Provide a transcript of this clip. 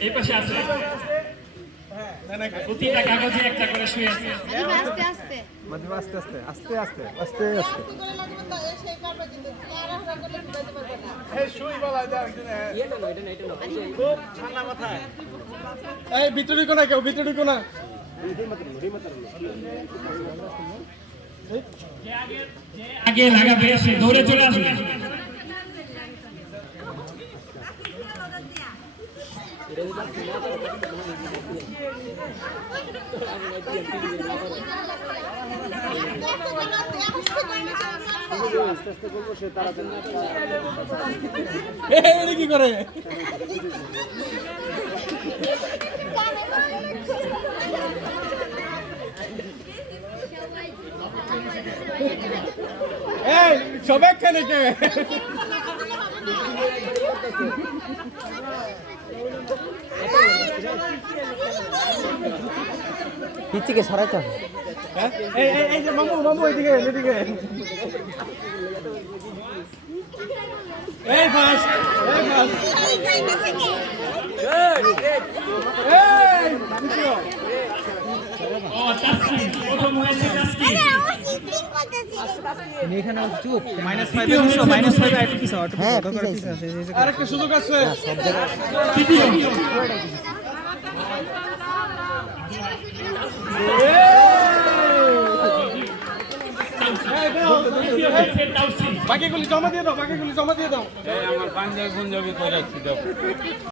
এই পাশে আছে প্রতিটা কাগজে একটা করে শুয়ে আছে আস্তে আস্তে মাধ্যমে আস্তে আস্তে আস্তে আস্তে আস্তে আস্তে এই ভিতরে কোনা কেউ ভিতরে কোনা আগে লাগাবে সে দৌড়ে চলে আসবে কি করে এই সবাই খেলে কে পিচিকে সরাইতে হবে এই যে মামু মামু এদিকে এদিকে এই ফাস্ট এই ফাস্ট ও তাসকিন প্রথম হয়েছে তাসকিন এখানে চুপ -5 -5 আইটি কি শর্ট হ্যাঁ আরেকটা সুযোগ আছে সব জায়গায় তৃতীয় বাকিগুলি জমা দিয়ে দাও বাকিগুলি জমা দিয়ে দাও আমার পাঞ্জাবি গুঞ্জাবি করে রাখছি দাও